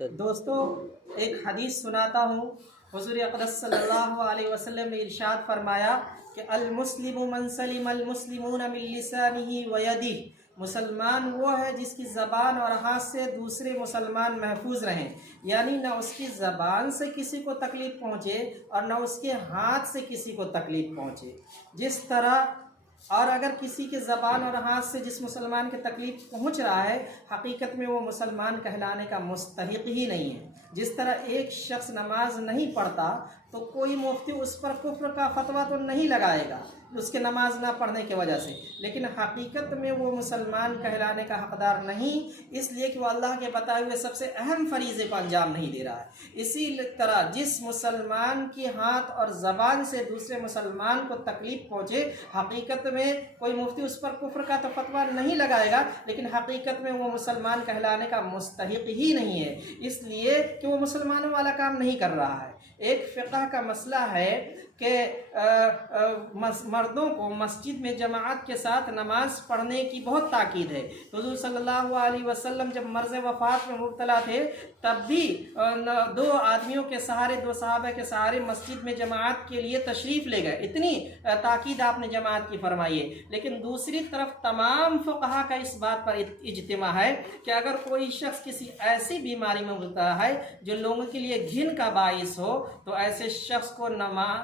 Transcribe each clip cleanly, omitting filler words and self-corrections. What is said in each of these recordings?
दोस्तों, एक हदीस सुनाता हूँ। हुज़ूर अक़दस सल्लल्लाहु अलैहि वसल्लम ने इरशाद फरमाया कि अल मुस्लिमु मन सलिमल मुस्लिमून मिन लिसानिही व यदिही। मुसलमान वो है जिसकी ज़बान और हाथ से दूसरे मुसलमान महफूज रहें, यानी न उसकी ज़बान से किसी को तकलीफ़ पहुँचे और न उसके हाथ से किसी को तकलीफ़ पहुँचे। जिस तरह और अगर किसी के ज़बान और हाथ से जिस मुसलमान के तकलीफ़ पहुंच रहा है, हकीकत में वो मुसलमान कहलाने का मुस्तहिक ही नहीं है। जिस तरह एक शख्स नमाज नहीं पढ़ता तो कोई मुफ्ती उस पर कुफ्र का फतवा तो नहीं लगाएगा उसके नमाज ना पढ़ने की वजह से, लेकिन हकीकत में वो मुसलमान कहलाने का हकदार नहीं, इसलिए कि वो अल्लाह के बताए हुए सबसे अहम फरीज़े को अंजाम नहीं दे रहा है। इसी तरह जिस मुसलमान की हाथ और ज़बान से दूसरे मुसलमान को तकलीफ़ पहुँचे, हकीकत में कोई मुफ्ती उस पर कुफ्र का तो फतवा नहीं लगाएगा, लेकिन हकीकत में वो मुसलमान कहलाने का मुस्तहिक ही नहीं है, इसलिए कि वो मुसलमानों वाला काम नहीं कर रहा है। एक फ़िक़्ह का मसला है कि मर्दों को मस्जिद में जमाअत के साथ नमाज पढ़ने की बहुत ताकीद है। तो हुज़ूर सल्लल्लाहु अलैहि वसल्लम जब मर्ज़ वफ़ात में मुब्तला थे तब भी दो आदमियों के सहारे, दो सहाबा के सहारे मस्जिद में जमाअत के लिए तशरीफ़ ले गए। इतनी ताकीद आपने जमाअत की फरमाई है। लेकिन दूसरी तरफ तमाम फ़ुक़हा का इस बात पर इज्तिमा है कि अगर कोई शख्स किसी ऐसी बीमारी में मुब्तला है जो लोगों के लिए घिन का बाइस हो, तो ऐसे शख्स को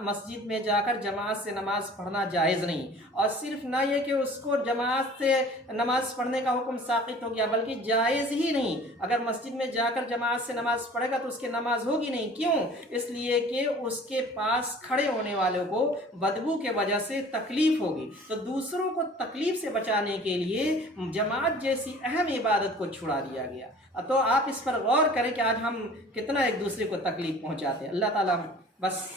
मस्जिद में जाकर जमात से नमाज पढ़ना जायज़ नहीं। और सिर्फ ना ये कि उसको जमात से नमाज पढ़ने का हुक्म साक़ित हो गया, बल्कि जायज़ ही नहीं। अगर मस्जिद में जाकर जमात से नमाज पढ़ेगा तो उसकी नमाज होगी नहीं। क्यों? इसलिए कि उसके पास खड़े होने वालों को बदबू के वजह से तकलीफ़ होगी। तो दूसरों को तकलीफ़ से बचाने के लिए जमात जैसी अहम इबादत को छुड़ा दिया गया। तो आप इस पर गौर करें कि आज हम कितना एक दूसरे को तकलीफ़ पहुँचाते हैं। अल्लाह ताला बस